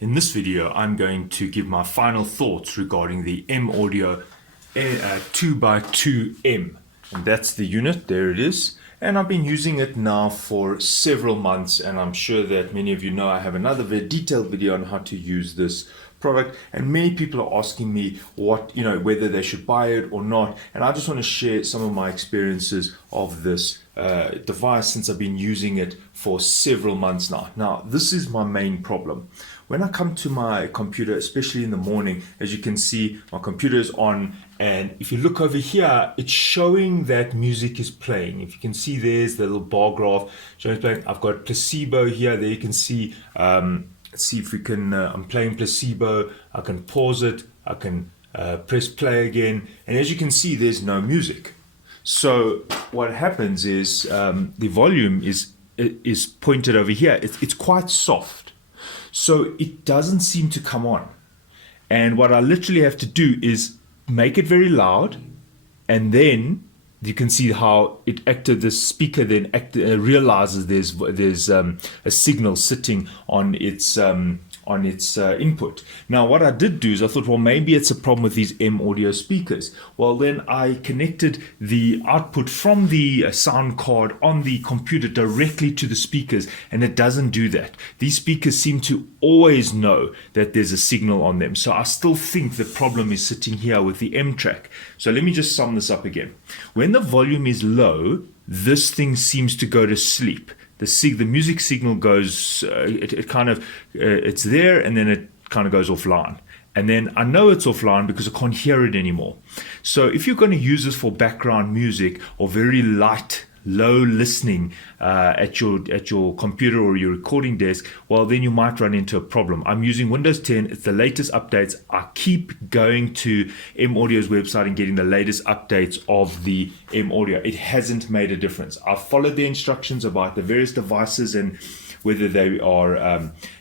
In this video, I'm going to give my final thoughts regarding the M Audio 2x2M. And that's the unit, there it is. And I've been using it now for several months, and I'm sure that many of you know I have another very detailed video on how to use this product, and many people are asking me whether they should buy it or not, and I just want to share some of my experiences of this device since I've been using it for several months now. Now, this is my main problem. When I come to my computer, especially in the morning, as you can see, my computer is on, and if you look over here, it's showing that music is playing. If you can see, there's the little bar graph showing it's playing. I've got Placebo here. There you can see. Let's see if we can. I'm playing Placebo. I can pause it. I can press play again, and as you can see, there's no music. So what happens is the volume is pointed over here. It's quite soft, so it doesn't seem to come on. And what I literally have to do is make it very loud, and then you can see how it acted. The speaker then realizes there's a signal sitting on its input. Now, what I did do is I thought, well, maybe it's a problem with these M Audio speakers. Well, then I connected the output from the sound card on the computer directly to the speakers, and it doesn't do that. These speakers seem to always know that there's a signal on them. So I still think the problem is sitting here with the M track. So let me just sum this up again. When the volume is low, this thing seems to go to sleep. The music signal goes, it's there, and then it kind of goes offline. And then I know it's offline because I can't hear it anymore. So if you're going to use this for background music or very light, low listening at your computer or your recording desk, well, then you might run into a problem. I'm using Windows 10. It's the latest updates. I keep going to M Audio's website and getting the latest updates of the M Audio. It hasn't made a difference. I've followed the instructions about the various devices and whether they are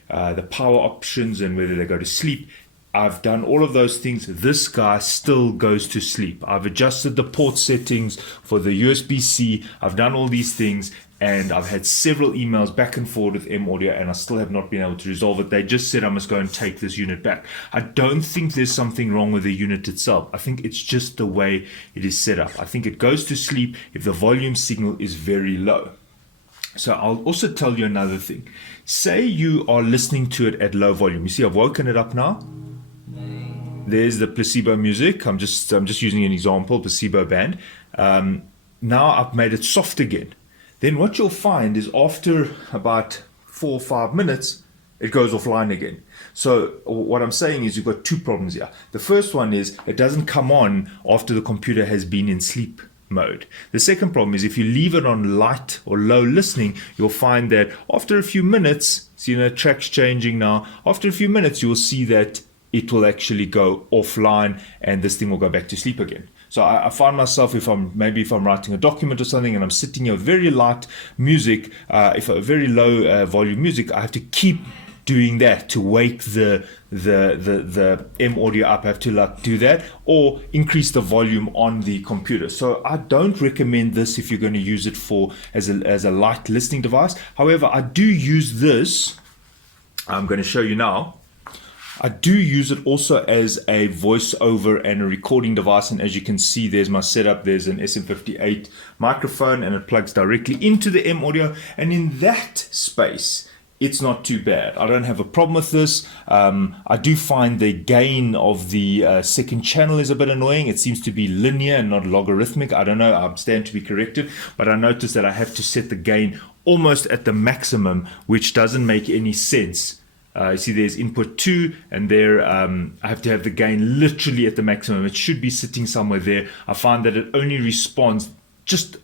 the power options and whether they go to sleep. I've done all of those things. This guy still goes to sleep. I've adjusted the port settings for the USB-C. I've done all these things, and I've had several emails back and forth with M Audio, and I still have not been able to resolve it. They just said I must go and take this unit back. I don't think there's something wrong with the unit itself. I think it's just the way it is set up. I think it goes to sleep if the volume signal is very low. So I'll also tell you another thing. Say you are listening to it at low volume. You see, I've woken it up now. There's the Placebo music. I'm just using an example, Placebo band. Now I've made it soft again. Then what you'll find is after about 4 or 5 minutes, it goes offline again. So what I'm saying is you've got two problems here. The first one is it doesn't come on after the computer has been in sleep mode. The second problem is if you leave it on light or low listening, you'll find that after a few minutes, track's changing now. After a few minutes, you'll see that it will actually go offline and this thing will go back to sleep again. So I find myself, if I'm writing a document or something and I'm sitting here with very light music, if a very low volume music, I have to keep doing that to wake the M Audio up. I have to do that or increase the volume on the computer. So I don't recommend this if you're going to use it as a light listening device. However, I do use this. I'm going to show you now. I do use it also as a voiceover and a recording device, and as you can see, there's my setup. There's an SM58 microphone, and it plugs directly into the M Audio, and in that space, it's not too bad. I don't have a problem with this. I do find the gain of the second channel is a bit annoying. It seems to be linear and not logarithmic. I don't know. I stand to be corrected, but I noticed that I have to set the gain almost at the maximum, which doesn't make any sense. You see there's input 2, and there I have to have the gain literally at the maximum. It should be sitting somewhere there. I find that it only responds just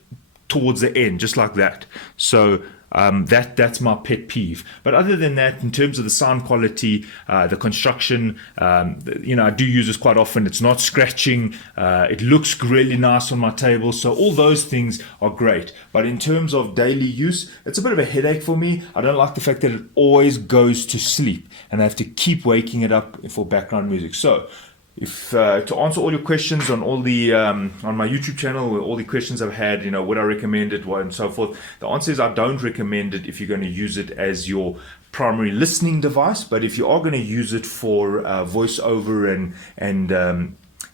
towards the end, just like that. So that's my pet peeve. But other than that, in terms of the sound quality, the construction, I do use this quite often. It's not scratching. It looks really nice on my table. So all those things are great. But in terms of daily use, it's a bit of a headache for me. I don't like the fact that it always goes to sleep and I have to keep waking it up for background music. So If to answer all your questions on all the on my YouTube channel, all the questions I've had, would I recommend it, what, and so forth. The answer is I don't recommend it if you're going to use it as your primary listening device. But if you are going to use it for voiceover and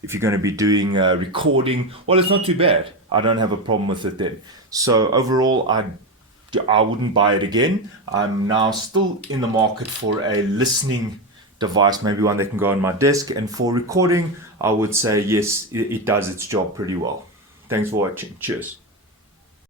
if you're going to be doing recording, well, it's not too bad. I don't have a problem with it then. So overall, I wouldn't buy it again. I'm now still in the market for a listening device, maybe one that can go on my desk. And for recording, I would say yes, it does its job pretty well. Thanks for watching. Cheers.